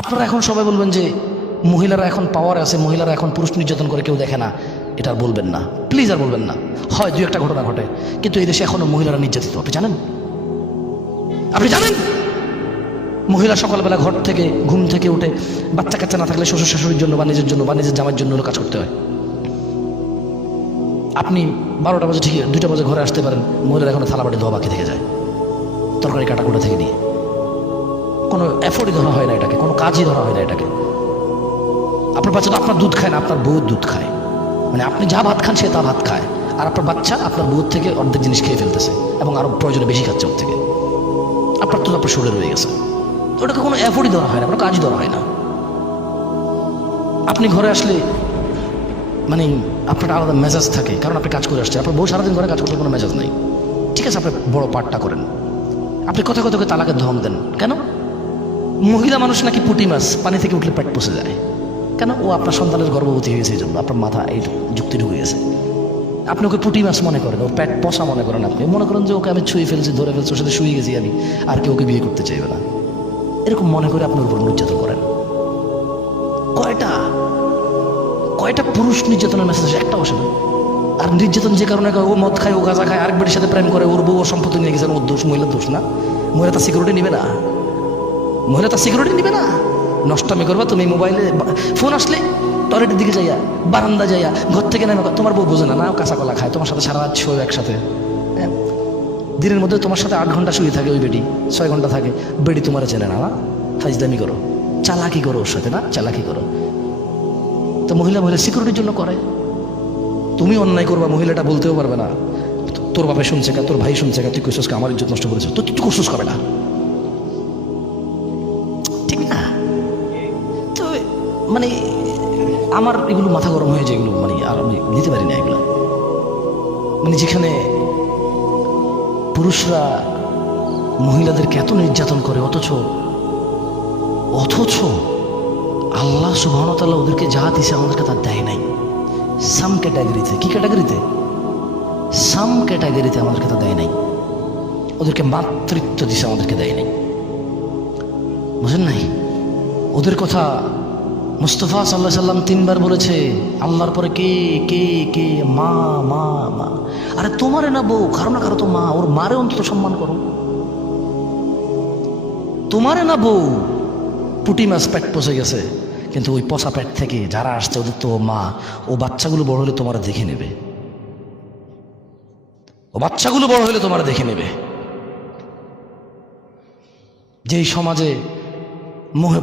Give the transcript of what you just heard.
আপনারা এখন সবাই বলবেন যে মহিলারা এখন পাওয়ারে আছে, মহিলারা এখন পুরুষ নির্যাতন করে কেউ দেখে না, এটা আর বলবেন না, প্লিজ আর বলবেন না। হয় দুই একটা ঘটনা ঘটে, কিন্তু এই দেশে এখনো মহিলারা নির্যাতিত। আপনি জানেন? আপনি জানেন মহিলা সকালবেলা ঘর থেকে ঘুম থেকে উঠে বাচ্চা কাচ্চা না থাকলে শ্বশুর শাশুড়ির জন্য বা নিজের জন্য বা নিজের জামার জন্য কাজ করতে হয়। আপনি 12টা বাজে ঠিক 2টা বাজে ঘরে আসতে পারেন, মহিলারা এখনো থালা বাটি ধোয়া বাকি থেকে যায়, তরকারি কাটাকুটা থেকে নিয়ে। কোনো এফোর্টই ধরা হয় না এটাকে, কোনো কাজই ধরা হয় না এটাকে। আপনার বাচ্চা তো আপনার দুধ খায় না, আপনার বউর দুধ খায়। মানে আপনি যা ভাত খান সে তা ভাত খায়, আর আপনার বাচ্চা আপনার বউর থেকে অর্ধেক জিনিস খেয়ে ফেলতেছে এবং আরো প্রয়োজনে বেশি খাচ্ছে ওর থেকে। আপনার তো আপনার শরীরে রয়ে গেছে, ওটাকে কোনো এফোর্টই ধরা হয় না, কোনো কাজই ধরা হয় না। আপনি ঘরে আসলে মানে আপনার আলাদা মেজাজ থাকে, কারণ আপনি কাজ করে আসছেন। আপনার বউ সারাদিন ঘরে কাজ করতে কোনো মেজাজ নাই, ঠিক আছে, আপনি বড় পাঠটা করেন, আপনি কথা কথা তালাকের ধমক দেন কেন? মহিলা মানুষ নাকি পুঁটি মাছ, পানি থেকে উঠলে পেট পচে যায় কেন? ও আপনার সন্তানের গর্ভবতী হয়েছে, এই জন্য আপনার মাথা এই যুক্তি ঢুকে গেছে। আপনি ওকে পুঁটি মাছ মনে করেন, ওর পেট পচা মনে করেন। আপনি মনে করেন যে ওকে আমি ছুঁয়ে ফেলছি, ধরে ফেলছি, ওর সাথে শুয়ে গেছি আমি, আর কেউ ওকে বিয়ে করতে চাইবে না, এরকম মনে করে আপনার উপর নির্যাতন করেন। কয়টা পুরুষ নির্যাতনের মেসেজ একটা বসে না। আর নির্যাতন যে কারণে ও মদ খায়, ও গাঁজা খায়, আরেক বেটির সাথে প্রেম করে, ওর বউ ওর সম্পত্তি নিয়ে গেছেন, ওর দোষ, মহিলার দোষ না? মহিলা তার সিকিউরিটি নিবে না? মহিলা তার সিকিউরিটি নিবে না? নষ্টামি করবা তুমি, মোবাইলে ফোন আসলে টয়লেটের দিকে যাইয়া, বারান্দা যাইয়া, ঘর থেকে নেমে, তোমার বউ বোঝে না, না কাঁচা কলা খায়, তোমার সাথে সারা রাত শোয় একসাথে, হ্যাঁ, দিনের মধ্যে তোমার সাথে 8 ঘন্টা শুয়ে থাকে, ওই বেটি 6 ঘন্টা থাকে, বেটি তোমার চেনে না, ফাইজদামি করো, চালাকি করো ওর সাথে, না চালাকি করো। তো মহিলা সিকিউরিটির জন্য করে। তুমি অন্যায় করবা, মহিলাটা বলতেও পারবে না, তোর বাপে শুনছে কা, তোর ভাই শুনছে কা, তুই কইছস আমার ইজ্জত নষ্ট করেছিস, তো তুই করছিস কবে না? ঠিক না? তো মানে আমার এগুলো মাথা গরম হয়ে যায়, এগুলো মানে আর আমি নিতে পারি না এগুলো। মানে যেখানে পুরুষরা মহিলাদেরকে এত নির্যাতন করে, অথচ আল্লাহ সুবহানাহু ওয়া তাআলা ওদেরকে যা দিছে আমাদেরকে তা দেয় নাই। সাম ক্যাটাগরিতে, কি ক্যাটাগরিতে? সাম ক্যাটাগরিতে আমাদেরকে তা দেয় নাই। ওদেরকে মাতৃত্ব দিছে, আমাদেরকে দেয় নাই। বুঝেন নাই? ওদের কথা মুস্তাফা সাল্লাল্লাহু আলাইহি সাল্লাম 3 বার বলেছে, আল্লাহর পরে কে কে কে? মা মা মা। আরে তোমারে না বউ, কারো না কারো তো মা, ওর মারে অন্তত সম্মান করো। তোমারে না বউ, পুঁটি মাছ পেট পচে গেছে, কিন্তু ওই পচা পেট থেকে যারা আসছে ওদের তো মা। ও বাচ্চাগুলো বড় হলে তোমার দেখে নেবে, ও বাচ্চাগুলো বড় হলে তোমার দেখে নেবে। যেই সমাজে মোহে